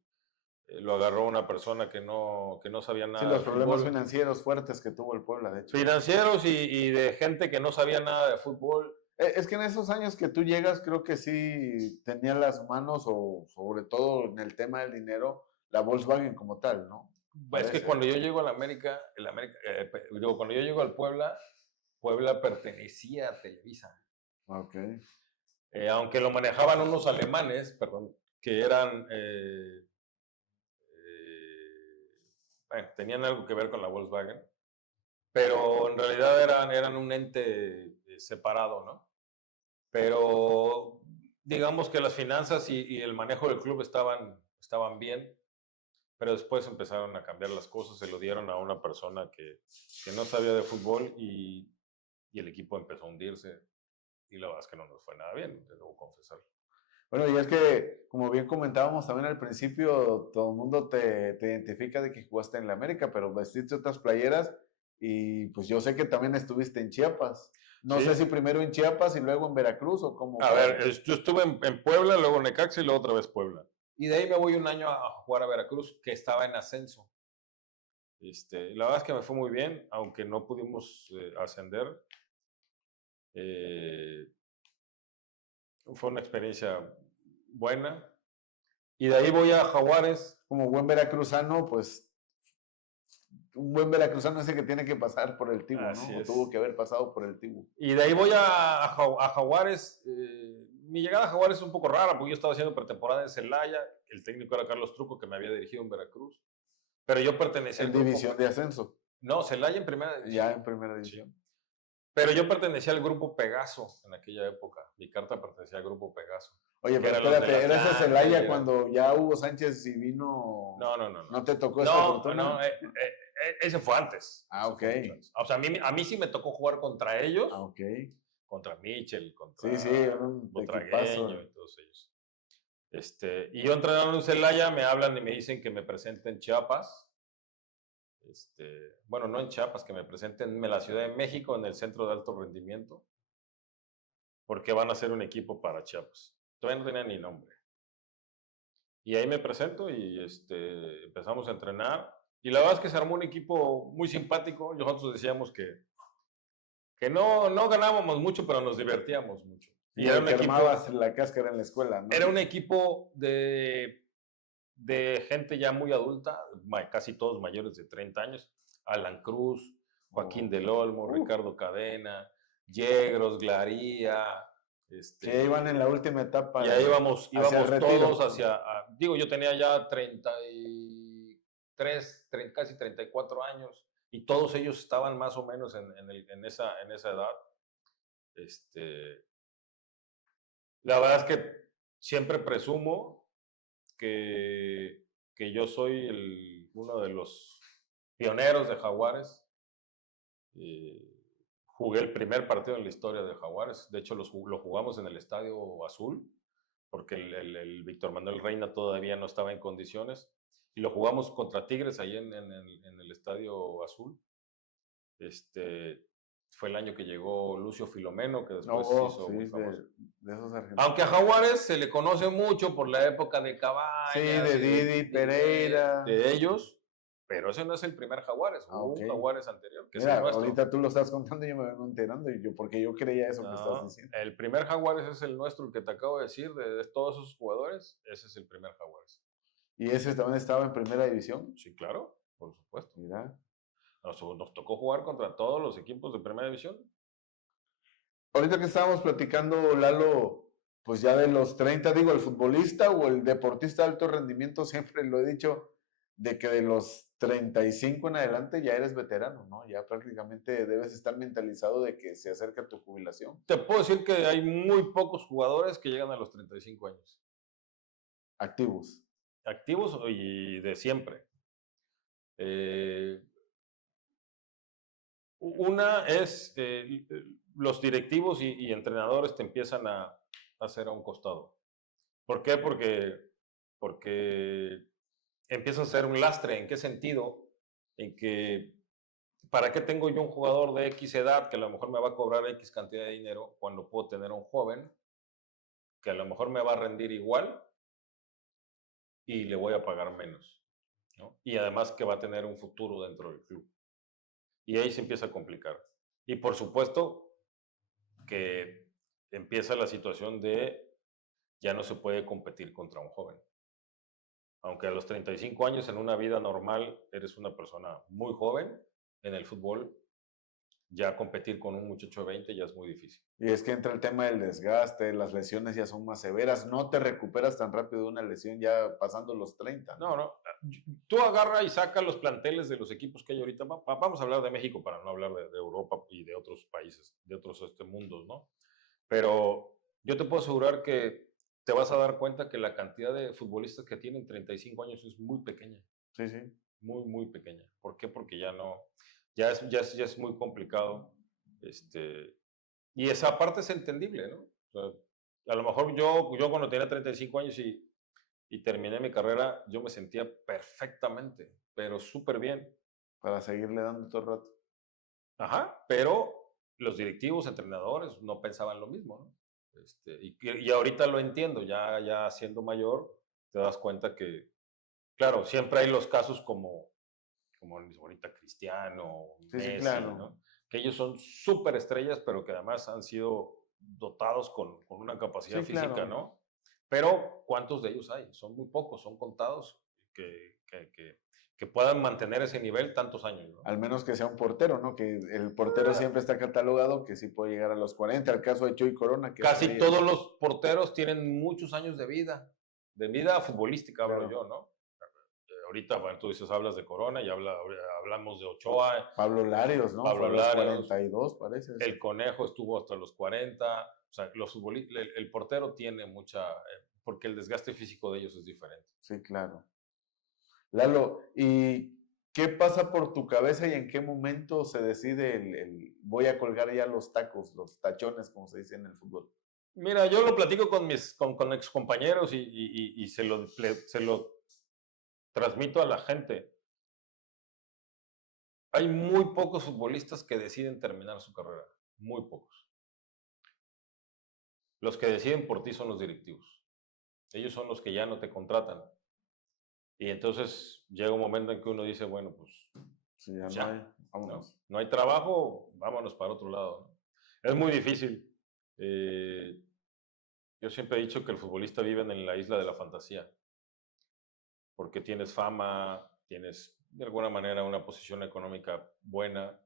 lo agarró una persona que no sabía nada. Sí, los problemas financieros fuertes que tuvo el Puebla, de hecho. Financieros y de gente que no sabía nada de fútbol. Es que en esos años que tú llegas, creo que sí tenía las manos, o sobre todo en el tema del dinero, la Volkswagen como tal, ¿no? Es que cuando yo llego al América, cuando yo llego al Puebla pertenecía a Televisa. Ok. Aunque lo manejaban unos alemanes, que eran... tenían algo que ver con la Volkswagen, pero en realidad eran un ente separado, ¿no? Pero digamos que las finanzas y el manejo del club estaban bien, pero después empezaron a cambiar las cosas, se lo dieron a una persona que no sabía de fútbol y el equipo empezó a hundirse y la verdad es que no nos fue nada bien, te debo confesar. Bueno, y es que, como bien comentábamos también al principio, todo el mundo te identifica de que jugaste en la América, pero vestiste otras playeras y pues yo sé que también estuviste en Chiapas. No sé si primero en Chiapas y luego en Veracruz o cómo. A ver, yo estuve en Puebla, luego en Necaxa y luego otra vez Puebla. Y de ahí me voy un año a jugar a Veracruz, que estaba en ascenso. La verdad es que me fue muy bien, aunque no pudimos ascender. Fue una experiencia buena. Y de ahí voy a Jaguares. Como buen veracruzano, pues un buen veracruzano es el que tiene que pasar por el Tibu, ¿no? O tuvo que haber pasado por el Tibu. Y de ahí voy a Jaguares. Mi llegada a Jaguares es un poco rara porque yo estaba haciendo pretemporada en Celaya. El técnico era Carlos Truco, que me había dirigido en Veracruz. Pero yo pertenecía en división de ascenso. No, Celaya en primera división. Ya en primera división. Pero yo pertenecía al grupo Pegaso en aquella época. Mi carta pertenecía al grupo Pegaso. Oye, pero espérate, ¿era ese Celaya cuando ya Hugo Sánchez y vino? No. ¿No te tocó esa fortuna? No, ese fue antes. Ok. O sea, a mí sí me tocó jugar contra ellos. Ok. Contra Mitchell, contra Botragueño y todos ellos. Y yo entrenando en Celaya, me hablan y me dicen que me presente en Chiapas. Bueno, no en Chiapas, que me presenten en la Ciudad de México, en el Centro de Alto Rendimiento, porque van a hacer un equipo para Chiapas. Todavía no tenía ni nombre. Y ahí me presento y empezamos a entrenar. Y la verdad es que se armó un equipo muy simpático. Nosotros decíamos que no ganábamos mucho, pero nos divertíamos mucho. Y era un equipo, armabas la cáscara en la escuela, ¿no? Era un equipo de gente ya muy adulta, casi todos mayores de 30 años. Alan Cruz, Joaquín del Olmo, Ricardo Cadena, Yegros, Glaría. Que iban en la última etapa. Ya íbamos todos hacia... yo tenía ya 33, casi 34 años, y todos ellos estaban más o menos en esa edad. La verdad es que siempre presumo que yo soy uno de los pioneros de Jaguares. Jugué el primer partido en la historia de Jaguares. De hecho, lo jugamos en el Estadio Azul, porque el Víctor Manuel Reina todavía no estaba en condiciones. Y lo jugamos contra Tigres ahí en el Estadio Azul. Fue el año que llegó Lucio Filomeno, que después se hizo muy famoso. De esos argentinos. Aunque a Jaguares se le conoce mucho por la época de Cabañas. Sí, de Didi, Pereira. De ellos, pero ese no es el primer Jaguares. Hubo un Jaguares anterior, que Mira, es el nuestro. Ahorita tú lo estás contando y yo me vengo enterando, porque yo creía eso que estás diciendo. El primer Jaguares es el nuestro, el que te acabo de decir, de todos esos jugadores, ese es el primer Jaguares. ¿Y ese también estaba en primera división? Sí, claro, por supuesto. Mira. Nos tocó jugar contra todos los equipos de primera división. Ahorita que estábamos platicando, Lalo, pues ya de los 30, digo, el futbolista o el deportista de alto rendimiento, siempre lo he dicho, de que de los 35 en adelante ya eres veterano, ¿no? Ya prácticamente debes estar mentalizado de que se acerca tu jubilación. Te puedo decir que hay muy pocos jugadores que llegan a los 35 años. Activos. Activos y de siempre. Una es los directivos y entrenadores te empiezan a hacer a un costado. ¿Por qué? Porque empieza a ser un lastre. ¿En qué sentido? En que, ¿para qué tengo yo un jugador de X edad que a lo mejor me va a cobrar X cantidad de dinero cuando puedo tener un joven que a lo mejor me va a rendir igual y le voy a pagar menos, ¿no? Y además que va a tener un futuro dentro del club. Y ahí se empieza a complicar. Y por supuesto que empieza la situación de ya no se puede competir contra un joven. Aunque a los 35 años en una vida normal eres una persona muy joven, en el fútbol ya competir con un muchacho de 20 ya es muy difícil. Y es que entra el tema del desgaste, las lesiones ya son más severas, no te recuperas tan rápido de una lesión ya pasando los 30. No. Tú agarra y saca los planteles de los equipos que hay ahorita. Vamos a hablar de México para no hablar de Europa y de otros países, de otros mundos, ¿no? Pero yo te puedo asegurar que te vas a dar cuenta que la cantidad de futbolistas que tienen 35 años es muy pequeña. Sí. Muy, muy pequeña. ¿Por qué? Porque ya es muy complicado. Y esa parte es entendible, ¿no? O sea, a lo mejor yo cuando tenía 35 años y terminé mi carrera, yo me sentía perfectamente, pero súper bien. Para seguirle dando todo el rato. Ajá, pero los directivos, entrenadores, no pensaban lo mismo, ¿no? Y ahorita lo entiendo, ya siendo mayor, te das cuenta que, claro, siempre hay los casos como ahorita Cristiano, Messi, sí, claro, ¿no? Que ellos son súper estrellas, pero que además han sido dotados con una capacidad física, claro, ¿no? Pero ¿cuántos de ellos hay? Son muy pocos, son contados que puedan mantener ese nivel tantos años, ¿no? Al menos que sea un portero, ¿no? Que el portero siempre está catalogado que sí puede llegar a los 40. El caso de Chuy Corona. Que casi todos los porteros tienen muchos años de vida futbolística, claro, hablo yo, ¿no? ahorita, bueno, tú dices, hablas de Corona y hablamos de Ochoa. Pablo Larios, ¿no? Pablo Fue a los Larios, 42, parece. el Conejo estuvo hasta los 40. O sea, el portero tiene mucha, porque el desgaste físico de ellos es diferente. Sí, claro. Lalo, ¿y qué pasa por tu cabeza y en qué momento se decide voy a colgar ya los tacos, los tachones, como se dice en el fútbol? Mira, yo lo platico con con excompañeros y se lo transmito a la gente. Hay muy pocos futbolistas que deciden terminar su carrera, muy pocos. Los que deciden por ti son los directivos. Ellos son los que ya no te contratan. Y entonces llega un momento en que uno dice, bueno, pues Sí, ya ya, no hay, vámonos. no hay trabajo, vámonos para otro lado, ¿no? Es muy difícil. Yo siempre he dicho que el futbolista vive en la isla de la fantasía, porque tienes fama, tienes de alguna manera una posición económica buena,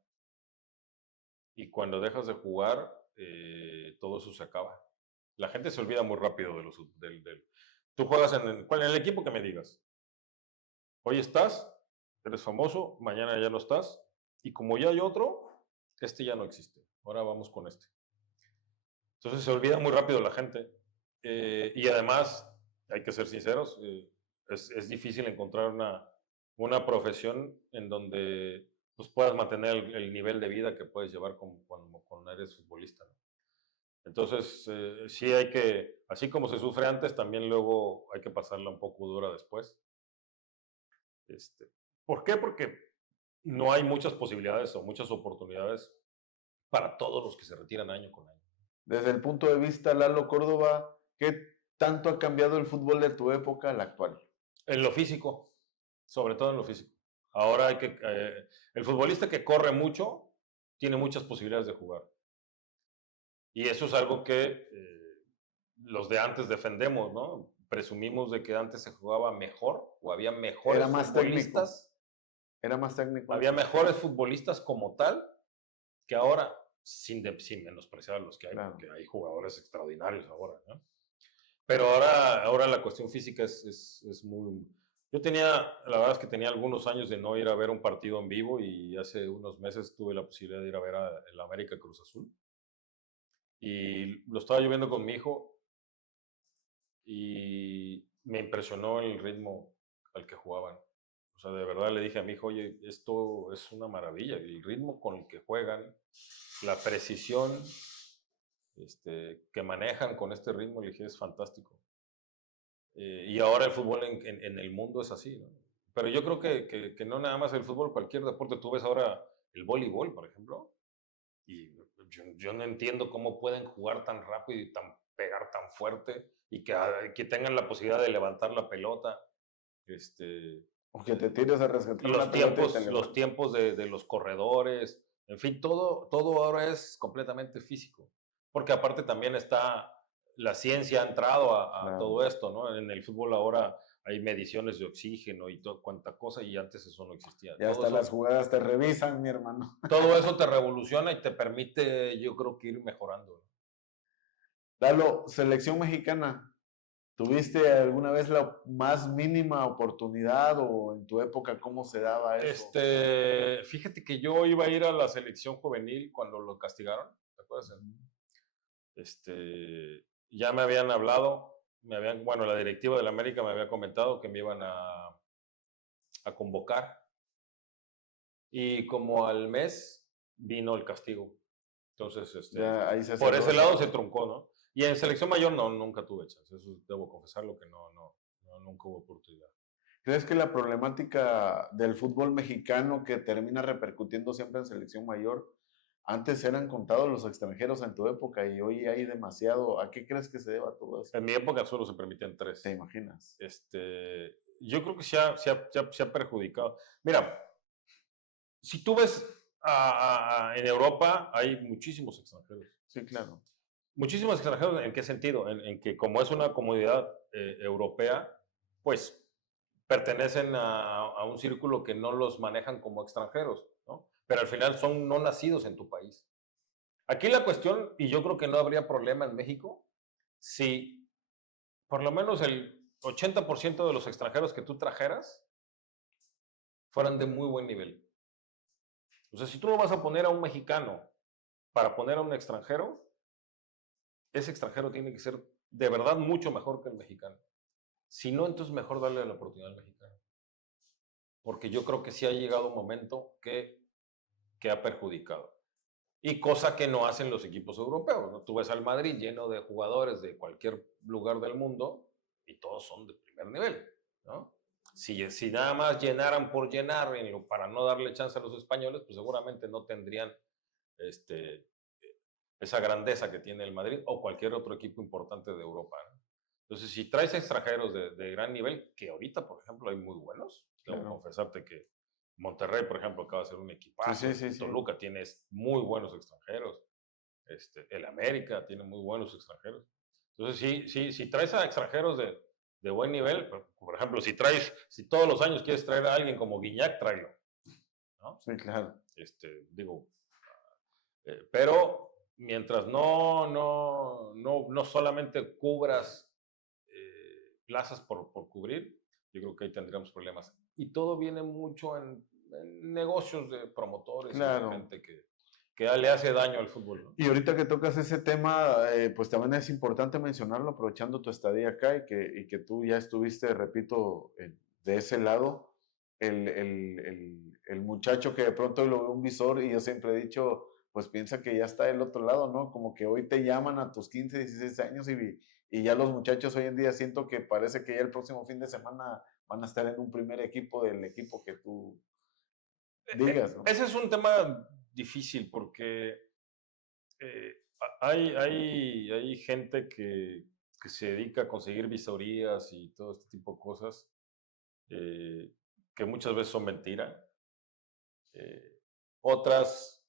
y cuando dejas de jugar, todo eso se acaba. La gente se olvida muy rápido tú juegas en el equipo que me digas. Hoy estás, eres famoso, mañana ya no estás, y como ya hay otro, este ya no existe. Ahora vamos con este. Entonces se olvida muy rápido la gente. Y además, hay que ser sinceros, es difícil encontrar una profesión en donde pues, puedas mantener el nivel de vida que puedes llevar cuando eres futbolista, ¿no? Entonces, sí hay que, así como se sufre antes, también luego hay que pasarla un poco dura después. ¿Por qué? Porque no hay muchas posibilidades o muchas oportunidades para todos los que se retiran año con año. Desde el punto de vista, Lalo Córdoba, ¿qué tanto ha cambiado el fútbol de tu época al actual? En lo físico, sobre todo en lo físico. Ahora el futbolista que corre mucho tiene muchas posibilidades de jugar. Y eso es algo que los de antes defendemos, ¿no? Presumimos de que antes se jugaba mejor o había mejores futbolistas. Era más técnico. Había mejores futbolistas como tal que ahora, sin menospreciar a los que hay, Claro. porque hay jugadores extraordinarios ahora, ¿no? Pero ahora la cuestión física es muy... La verdad es que tenía algunos años de no ir a ver un partido en vivo y hace unos meses tuve la posibilidad de ir a ver el América Cruz Azul. Y lo estaba yo viendo con mi hijo y me impresionó el ritmo al que jugaban. O sea, de verdad le dije a mi hijo, oye, esto es una maravilla. El ritmo con el que juegan, la precisión que manejan con este ritmo, le dije, es fantástico. Y ahora el fútbol en el mundo es así, ¿no? Pero yo creo que no nada más el fútbol, cualquier deporte. Tú ves ahora el voleibol, por ejemplo, y yo no entiendo cómo pueden jugar tan rápido y pegar tan fuerte y que tengan la posibilidad de levantar la pelota. O que te tires a rescatar los tiempos de los corredores, en fin, todo ahora es completamente físico. Porque aparte también la ciencia ha entrado a todo esto, ¿no? En el fútbol ahora hay mediciones de oxígeno y cuánta cosa, y antes eso no existía. Ya hasta las jugadas te revisan, mi hermano. Todo eso te revoluciona y te permite, yo creo, que ir mejorando. Lalo, selección mexicana, ¿tuviste alguna vez la más mínima oportunidad o en tu época cómo se daba eso? Fíjate que yo iba a ir a la selección juvenil cuando lo castigaron, ¿te acuerdas? Ya me habían hablado, bueno, la directiva del América me había comentado que me iban a convocar. Y como al mes vino el castigo. Entonces, ya, ahí por ese lado se truncó, ¿no? Y en selección mayor nunca tuve chance. Eso debo confesarlo que nunca hubo oportunidad. ¿Crees que la problemática del fútbol mexicano que termina repercutiendo siempre en selección mayor, antes eran contados los extranjeros en tu época y hoy hay demasiado? ¿A qué crees que se deba todo eso? En mi época solo se permitían 3. ¿Te imaginas? Yo creo que se ha perjudicado. Mira, si tú ves en Europa, hay muchísimos extranjeros. Sí, claro. Muchísimos extranjeros, ¿en qué sentido? En que como es una comunidad europea, pues pertenecen a un círculo que no los manejan como extranjeros, ¿no? Pero al final son no nacidos en tu país. Aquí la cuestión, y yo creo que no habría problema en México, si por lo menos el 80% de los extranjeros que tú trajeras fueran de muy buen nivel. O sea, si tú no vas a poner a un mexicano para poner a un extranjero, ese extranjero tiene que ser de verdad mucho mejor que el mexicano. Si no, entonces mejor darle la oportunidad al mexicano. Porque yo creo que sí ha llegado un momento que ha perjudicado. Y cosa que no hacen los equipos europeos, ¿no? Tú ves al Madrid lleno de jugadores de cualquier lugar del mundo y todos son de primer nivel, ¿no? Si nada más llenaran por llenar para no darle chance a los españoles, pues seguramente no tendrían esa grandeza que tiene el Madrid o cualquier otro equipo importante de Europa, ¿no? Entonces, si traes extranjeros de gran nivel, que ahorita, por ejemplo, hay muy buenos, Claro. debo confesarte que Monterrey, por ejemplo, acaba de ser un equipazo. Sí. Toluca tiene muy buenos extranjeros. El América tiene muy buenos extranjeros. Entonces, si traes a extranjeros de buen nivel, por ejemplo, si todos los años quieres traer a alguien como Guiñac, tráelo, ¿no? Sí, claro. Pero mientras no solamente cubras plazas por cubrir, yo creo que ahí tendríamos problemas. Y todo viene mucho en negocios de promotores Claro. y de gente que le hace daño al fútbol, ¿no? Y ahorita que tocas ese tema, pues también es importante mencionarlo, aprovechando tu estadía acá y que tú ya estuviste, repito, de ese lado, el muchacho que de pronto lo ve un visor, y yo siempre he dicho, pues piensa que ya está del otro lado, ¿no? Como que hoy te llaman a tus 15, 16 años y ya los muchachos hoy en día siento que parece que ya el próximo fin de semana van a estar en un primer equipo del equipo que tú digas, ¿no? Ese es un tema difícil porque hay gente que se dedica a conseguir visorías y todo este tipo de cosas que muchas veces son mentira. Otras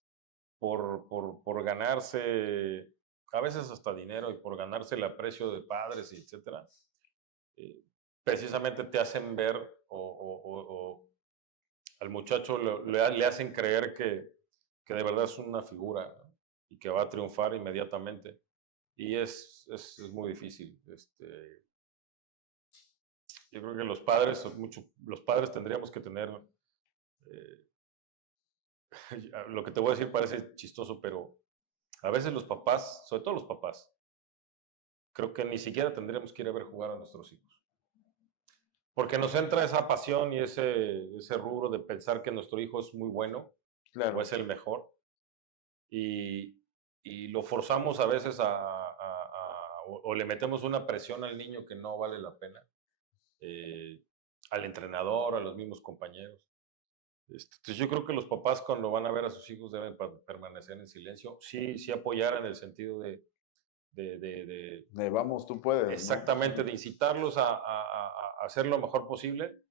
por ganarse, a veces hasta dinero y por ganarse el aprecio de padres, y etcétera, precisamente te hacen ver o al muchacho le hacen creer que de verdad es una figura, ¿no? Y que va a triunfar inmediatamente. Y es muy difícil. Yo creo que los padres tendríamos que tener, lo que te voy a decir parece chistoso, pero a veces los papás, sobre todo los papás, creo que ni siquiera tendríamos que ir a ver jugar a nuestros hijos. Porque nos entra esa pasión y ese rubro de pensar que nuestro hijo es muy bueno, Claro. o es el mejor, y lo forzamos a veces o le metemos una presión al niño que no vale la pena, al entrenador, a los mismos compañeros. Entonces yo creo que los papás cuando van a ver a sus hijos deben permanecer en silencio, sí apoyar en el sentido de Vamos, tú puedes, ¿no? Exactamente, de incitarlos a hacer lo mejor posible,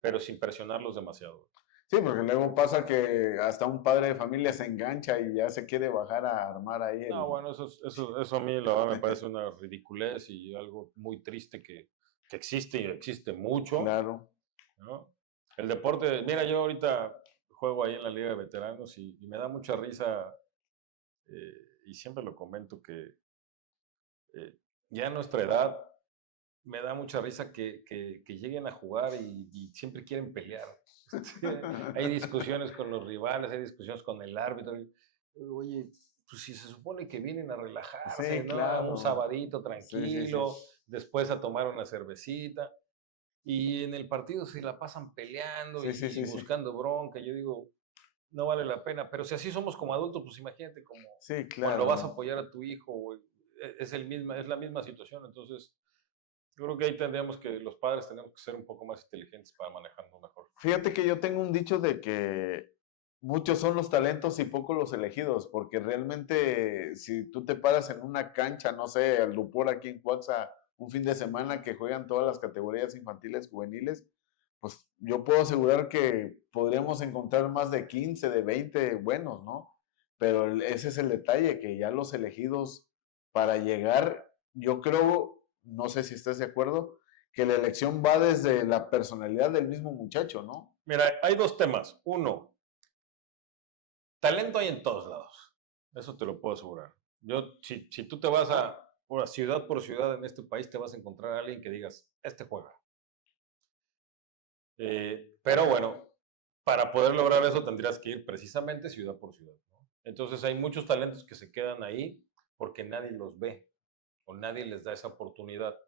pero sin presionarlos demasiado. Sí, porque luego pasa que hasta un padre de familia se engancha y ya se quiere bajar a armar ahí. No, bueno, eso a mí la verdad me parece una ridiculez y algo muy triste que existe y existe mucho. Claro. ¿No? El deporte, mira, yo ahorita juego ahí en la Liga de Veteranos y me da mucha risa, y siempre lo comento, que ya a nuestra edad me da mucha risa que lleguen a jugar y siempre quieren pelear. Hay discusiones con los rivales, hay discusiones con el árbitro. Oye, pues si se supone que vienen a relajarse, Sí, ¿no? claro. Un sabadito tranquilo, Sí. después a tomar una cervecita. Y en el partido se la pasan peleando y buscando bronca. Yo digo, no vale la pena. Pero si así somos como adultos, pues imagínate como Sí, claro. cuando vas a apoyar a tu hijo, es la misma situación. Entonces, yo creo que ahí los padres tenemos que ser un poco más inteligentes para manejarlo mejor. Fíjate que yo tengo un dicho de que muchos son los talentos y pocos los elegidos, porque realmente si tú te paras en una cancha, no sé, al Dupor aquí en Cuaxa, un fin de semana que juegan todas las categorías infantiles, juveniles, pues yo puedo asegurar que podríamos encontrar más de 15, de 20 buenos, ¿no? Pero ese es el detalle, que ya los elegidos para llegar, yo creo, no sé si estás de acuerdo, que la elección va desde la personalidad del mismo muchacho, ¿no? Mira, hay dos temas. Uno, talento hay en todos lados. Eso te lo puedo asegurar. Si tú te vas ciudad por ciudad en este país, te vas a encontrar a alguien que digas, este juega. Pero bueno, para poder lograr eso tendrías que ir precisamente ciudad por ciudad, ¿no? Entonces hay muchos talentos que se quedan ahí porque nadie los ve o nadie les da esa oportunidad.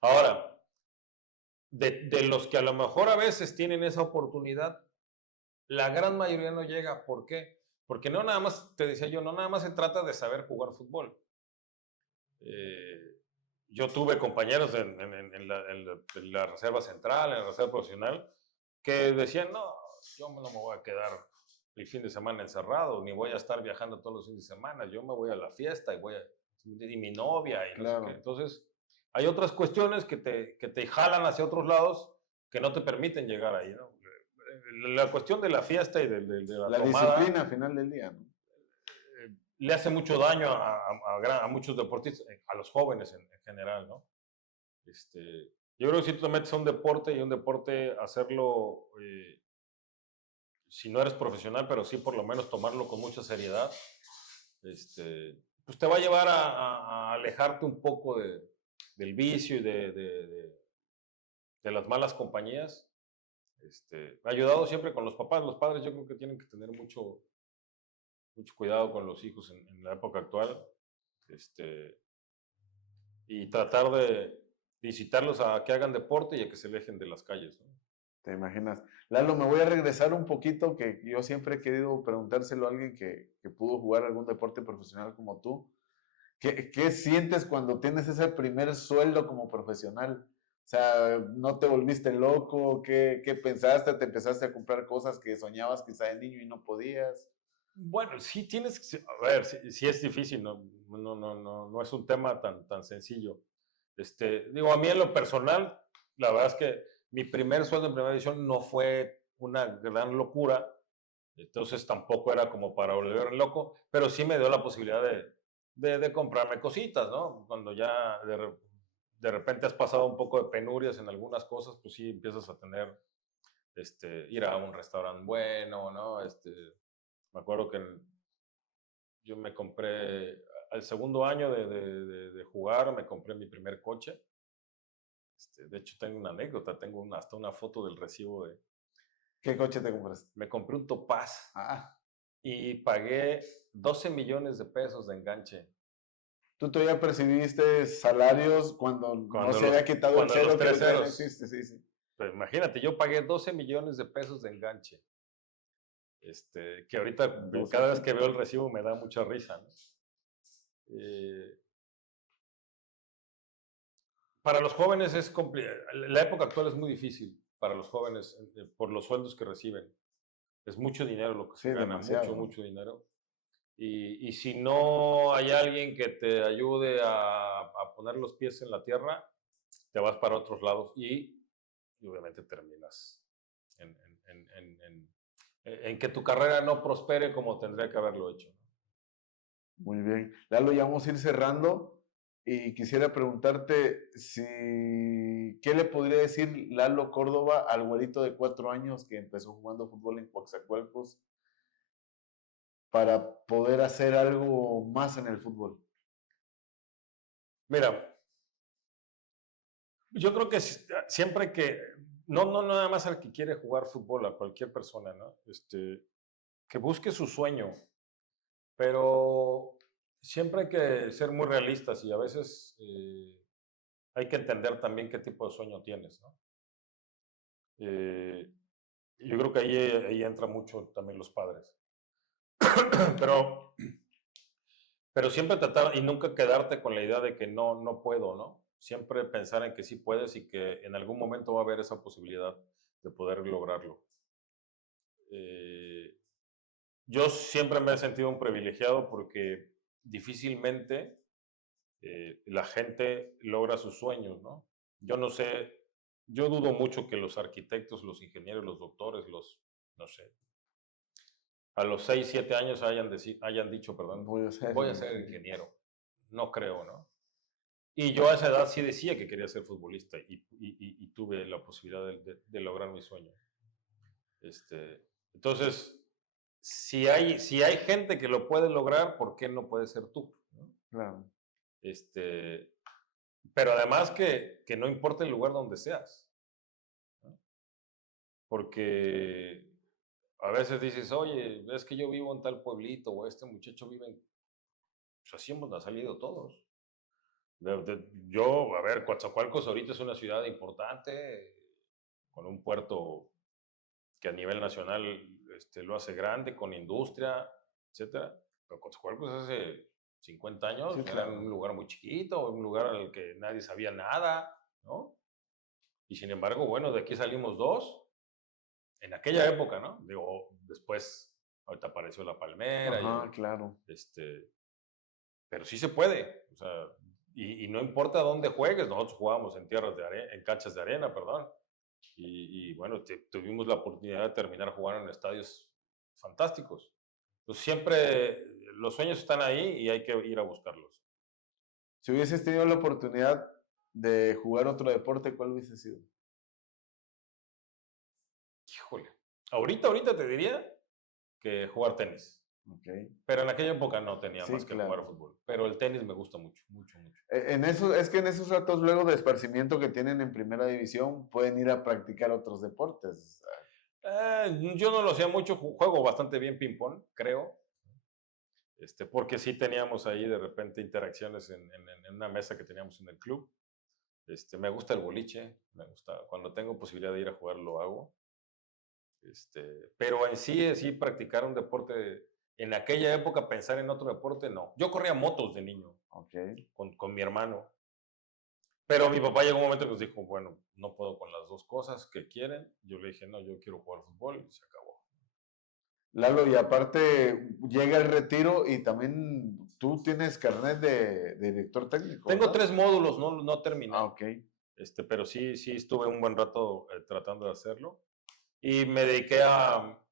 Ahora, de los que a lo mejor a veces tienen esa oportunidad, la gran mayoría no llega. ¿Por qué? Porque no nada más, te decía yo, no nada más se trata de saber jugar fútbol. Yo tuve compañeros en la reserva central, en la reserva profesional, que decían, no, yo no me voy a quedar el fin de semana encerrado, ni voy a estar viajando todos los fines de semana, yo me voy a la fiesta y mi novia y no sé qué. Entonces, hay otras cuestiones que te jalan hacia otros lados que no te permiten llegar ahí, ¿no? La cuestión de la fiesta y de la tomada, disciplina al final del día, ¿no? Le hace mucho daño a muchos deportistas, a los jóvenes en general, ¿no? Yo creo que si tú te metes a un deporte y un deporte hacerlo, si no eres profesional, pero sí por lo menos tomarlo con mucha seriedad, pues te va a llevar a alejarte un poco del vicio y de las malas compañías. Ayudado siempre con los papás. Los padres yo creo que tienen que tener mucho cuidado con los hijos en la época actual, y tratar de incitarlos a que hagan deporte y a que se alejen de las calles, ¿no? ¿Te imaginas? Lalo, me voy a regresar un poquito, que yo siempre he querido preguntárselo a alguien que pudo jugar algún deporte profesional como tú. ¿Qué sientes cuando tienes ese primer sueldo como profesional? O sea, ¿no te volviste loco? ¿Qué pensaste? ¿Te empezaste a comprar cosas que soñabas quizá de niño y no podías? Bueno, sí tienes que, a ver, sí es difícil, no es un tema tan sencillo. Digo, a mí en lo personal, la verdad es que mi primer sueldo en primera división no fue una gran locura, entonces tampoco era como para volverme loco, pero sí me dio la posibilidad de comprarme cositas, ¿no? Cuando ya de repente has pasado un poco de penurias en algunas cosas, pues sí empiezas a tener, ir a un restaurante bueno, ¿no? Me acuerdo que yo me compré, al segundo año de jugar, me compré mi primer coche. De hecho, tengo una anécdota, tengo hasta una foto del recibo de... ¿Qué coche te compraste? Me compré un Topaz Ah, y pagué 12 millones de pesos de enganche. ¿tú todavía percibiste salarios cuando no se había quitado el cero los que tres ahorita ya no ceros. existe? Sí, sí. Pues imagínate, yo pagué 12 millones de pesos de enganche. Que ahorita cada vez que veo el recibo me da mucha risa, ¿no? Para los jóvenes es complicado. La época actual es muy difícil para los jóvenes por los sueldos que reciben. Es mucho dinero lo que se gana, demasiado, mucho dinero. Y si no hay alguien que te ayude a poner los pies en la tierra, te vas para otros lados y obviamente terminas en que tu carrera no prospere como tendría que haberlo hecho. Muy bien. Lalo, ya vamos a ir cerrando y quisiera preguntarte ¿qué le podría decir Lalo Córdoba al güerito de 4 años que empezó jugando fútbol en Coatzacoalcos para poder hacer algo más en el fútbol? Mira, yo creo que siempre que, no nada más al que quiere jugar fútbol, a cualquier persona, ¿no? Que busque su sueño, pero siempre hay que ser muy realistas y a veces hay que entender también qué tipo de sueño tienes, ¿no? Yo creo que ahí entra mucho también los padres. pero siempre tratar y nunca quedarte con la idea de que no puedo, ¿no? Siempre pensar en que sí puedes y que en algún momento va a haber esa posibilidad de poder lograrlo. Yo siempre me he sentido un privilegiado porque difícilmente la gente logra sus sueños, ¿no? Yo no sé, yo dudo mucho que los arquitectos, los ingenieros, los doctores, no sé, a los 6, 7 años hayan dicho, perdón, voy a ser ingeniero. No creo, ¿no? Y yo a esa edad sí decía que quería ser futbolista y tuve la posibilidad de lograr mi sueño. Entonces, si hay gente que lo puede lograr, ¿por qué no puedes ser tú? ¿No? Claro. Pero además que no importa el lugar donde seas, ¿no? Porque a veces dices, oye, es que yo vivo en tal pueblito o este muchacho vive en... Pues así hemos salido todos. Yo, a ver, Coatzacoalcos ahorita es una ciudad importante, con un puerto que a nivel nacional lo hace grande, con industria, etcétera. Pero Coatzacoalcos hace 50 años Sí, era claro. un lugar muy chiquito, un lugar al que nadie sabía nada, ¿no? Y sin embargo, bueno, de aquí salimos dos, en aquella época, ¿no? Digo, después, ahorita apareció La Palmera, Ajá, claro. pero sí se puede, o sea, y no importa dónde juegues, nosotros jugábamos en tierras de arena, en canchas de arena, perdón, y bueno, tuvimos la oportunidad de terminar jugando en estadios fantásticos. Pues siempre los sueños están ahí y hay que ir a buscarlos. Si hubieses tenido la oportunidad de jugar otro deporte, ¿cuál hubiese sido? Híjole, ahorita te diría que jugar tenis, Ok. pero en aquella época no tenía Sí, más que jugar claro. fútbol, pero el tenis me gusta mucho, mucho, mucho. En eso, es que en esos ratos luego de esparcimiento que tienen en primera división, pueden ir a practicar otros deportes. Yo no lo hacía mucho, juego bastante bien ping-pong, creo. Porque sí teníamos ahí de repente interacciones en una mesa que teníamos en el club. Me gusta el boliche, me gusta, cuando tengo posibilidad de ir a jugar lo hago. Pero en sí practicar un deporte, en aquella época pensar en otro deporte, no. Yo corría motos de niño Ok. con mi hermano, pero mi papá llegó un momento que nos dijo, bueno, no puedo con las dos cosas que quieren. Yo le dije, no, yo quiero jugar fútbol y se acabó. Lalo, y aparte llega el retiro y también tú tienes carnet de director técnico, Tengo ¿verdad? 3 módulos, no terminé. Ah, ok. Pero sí estuve un buen rato tratando de hacerlo. Y me dediqué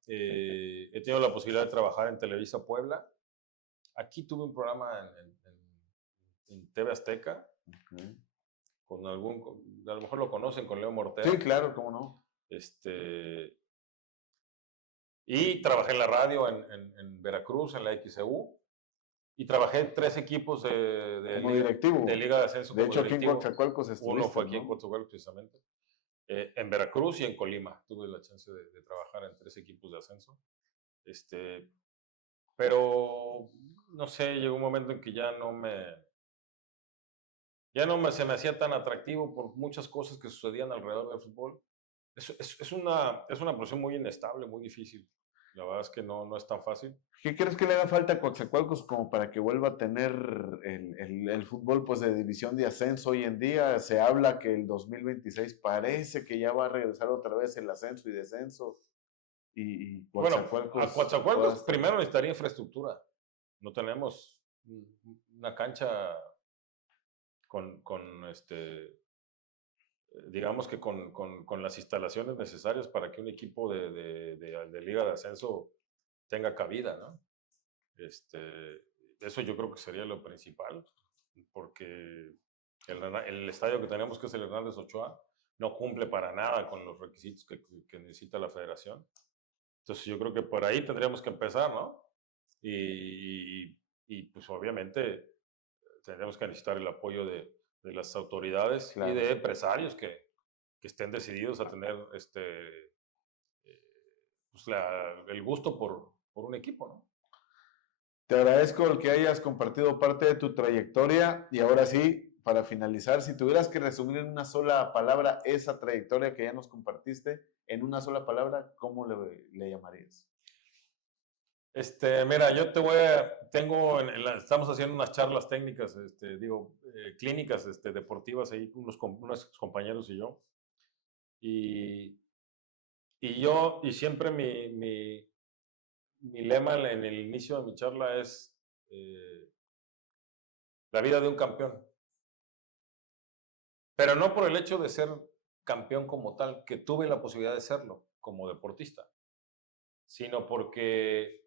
he tenido la posibilidad de trabajar en Televisa Puebla. Aquí tuve un programa en TV Azteca, Ok. a lo mejor lo conocen, con Leo Mortea. Sí, claro, cómo no. Y trabajé en la radio en Veracruz, en la XEU. Y trabajé en 3 equipos Como directivo. de Liga de Ascenso De como hecho, aquí en directivo. Coatzacoalcos Uno estuviste, fue aquí en ¿no? Coatzacoalcos, precisamente. En Veracruz y en Colima. Tuve la chance de trabajar en 3 equipos de ascenso. Pero, no sé, llegó un momento en que se me hacía tan atractivo por muchas cosas que sucedían alrededor del fútbol. Es una profesión muy inestable, muy difícil. La verdad es que no es tan fácil. ¿Qué crees que le haga falta a Coatzacoalcos como para que vuelva a tener el fútbol pues, de división de ascenso hoy en día? Se habla que el 2026 parece que ya va a regresar otra vez el ascenso y descenso. Y Bueno, a Coatzacoalcos pueda Coatzacoalcos estar. primero necesitaría infraestructura. No tenemos una cancha con digamos que con las instalaciones necesarias para que un equipo de Liga de Ascenso tenga cabida, ¿no? Eso yo creo que sería lo principal, porque el estadio que tenemos, que es el Hernández Ochoa, no cumple para nada con los requisitos que necesita la federación. Entonces yo creo que por ahí tendríamos que empezar, ¿no? Y pues obviamente tendríamos que necesitar el apoyo de las autoridades y Claro. de empresarios que estén decididos a tener pues el gusto por un equipo, ¿no? Te agradezco el que hayas compartido parte de tu trayectoria y ahora sí, para finalizar, si tuvieras que resumir en una sola palabra esa trayectoria que ya nos compartiste, en una sola palabra, ¿cómo le llamarías? Mira, yo tengo, estamos haciendo unas charlas técnicas, clínicas, deportivas ahí, unos compañeros y yo. Y siempre mi lema en el inicio de mi charla es la vida de un campeón. Pero no por el hecho de ser campeón como tal, que tuve la posibilidad de serlo como deportista, sino porque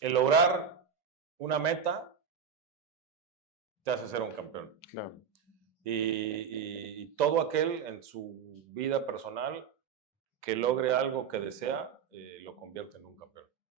el lograr una meta te hace ser un campeón. Claro. Y todo aquel en su vida personal que logre algo que desea, lo convierte en un campeón.